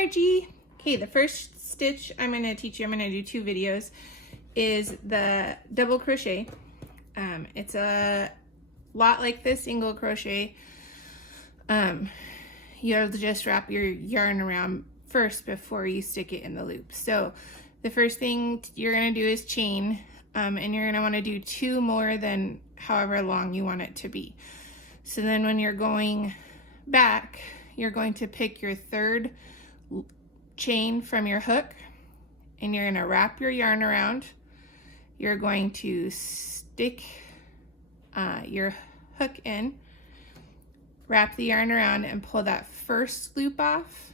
Margie. Okay, the first stitch I'm going to teach you, I'm going to do 2 videos, is the double crochet. It's a lot like the single crochet. You'll just wrap your yarn around first before you stick it in the loop. So the first thing you're going to do is chain, and you're going to want to do 2 more than however long you want it to be. So then when you're going back, you're going to pick your 3rd chain from your hook, and you're going to wrap your yarn around. You're going to stick your hook in, wrap the yarn around, and pull that first loop off.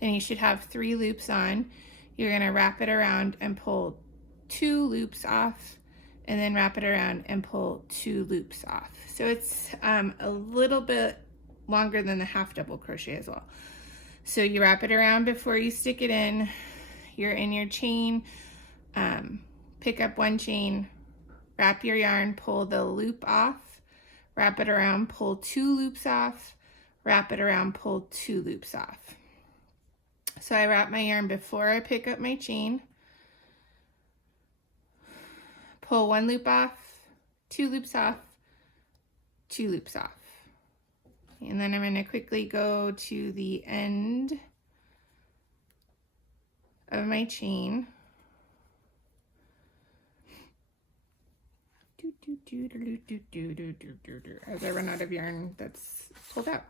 Then you should have 3 loops on. You're going to wrap it around and pull 2 loops off, and then wrap it around and pull 2 loops off. So it's a little bit longer than the half double crochet as well. So you wrap it around before you stick it in. You're in your chain, pick up 1 chain, wrap your yarn, pull the loop off, wrap it around, pull 2 loops off, wrap it around, pull 2 loops off. So I wrap my yarn before I pick up my chain, pull 1 loop off, 2 loops off, 2 loops off. And then I'm going to quickly go to the end of my chain. As I run out of yarn that's pulled out.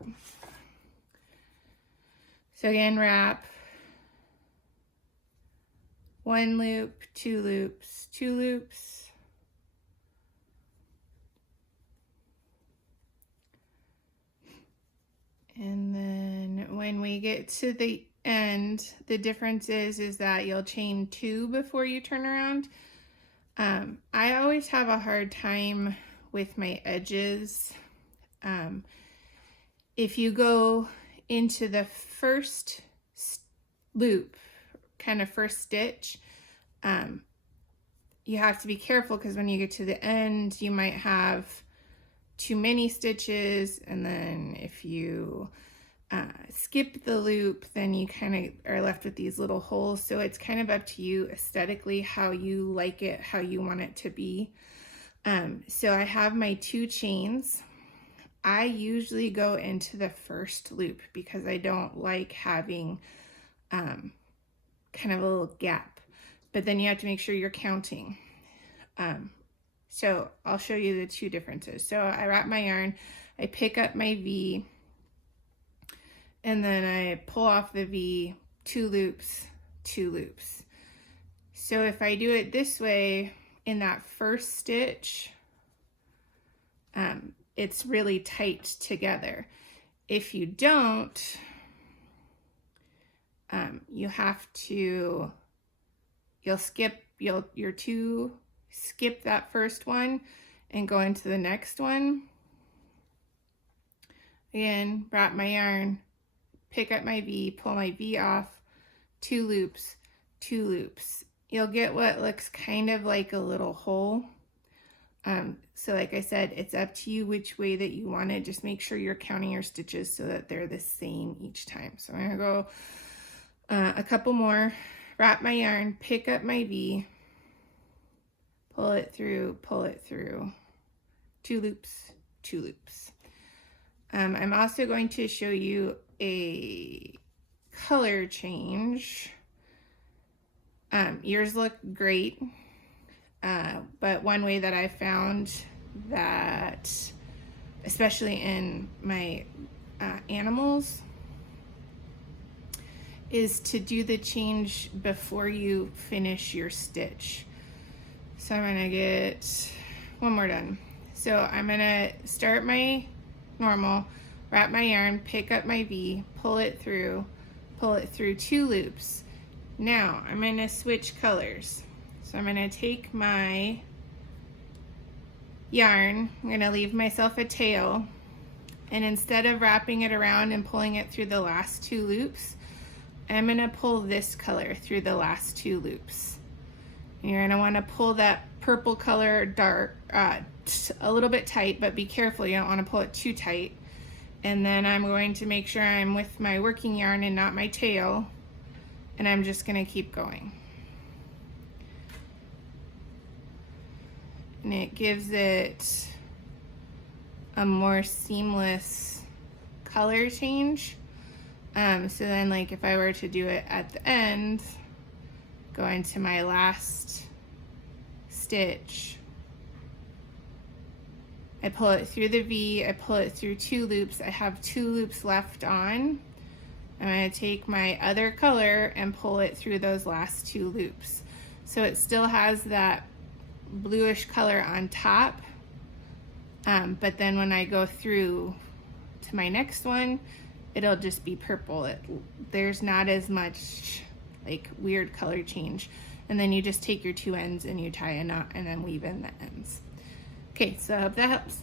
So again, wrap 1 loop, 2 loops, 2 loops. And then when we get to the end, the difference is that you'll chain 2 before you turn around. I always have a hard time with my edges. If you go into the first loop, kind of first stitch, you have to be careful, because when you get to the end, you might have too many stitches, and then if you skip the loop, then you kind of are left with these little holes. So it's kind of up to you aesthetically how you like it, how you want it to be. So I have my 2 chains. I usually go into the first loop because I don't like having kind of a little gap, but then you have to make sure you're counting. So I'll show you the 2 differences. So I wrap my yarn, I pick up my V, and then I pull off the V, 2 loops, 2 loops. So if I do it this way in that first stitch, it's really tight together. If you don't, you have to, skip that first one and go into the next one. Again, wrap my yarn, pick up my V, pull my V off, 2 loops, 2 loops. You'll get what looks kind of like a little hole. So like I said, it's up to you which way that you want it. Just make sure you're counting your stitches so that they're the same each time. So I'm gonna go a couple more, wrap my yarn, pick up my V, pull it through, 2 loops, 2 loops. I'm also going to show you a color change. Yours look great, but one way that I found that, especially in my animals, is to do the change before you finish your stitch. So I'm gonna get 1 more done. So I'm gonna start my normal, wrap my yarn, pick up my V, pull it through 2 loops. Now I'm gonna switch colors. So I'm gonna take my yarn, I'm gonna leave myself a tail, and instead of wrapping it around and pulling it through the last 2 loops, I'm gonna pull this color through the last 2 loops. And you're gonna wanna pull that purple color dark, a little bit tight, but be careful, you don't wanna pull it too tight. And then I'm going to make sure I'm with my working yarn and not my tail, and I'm just going to keep going. And it gives it a more seamless color change. So then, like, if I were to do it at the end, go into my last stitch, I pull it through the V, I pull it through 2 loops. I have 2 loops left on. I'm going to take my other color and pull it through those last 2 loops. So it still has that bluish color on top, but then when I go through to my next one, it'll just be purple. There's not as much like weird color change. And then you just take your 2 ends and you tie a knot and then weave in the ends. Okay, so I hope that helps.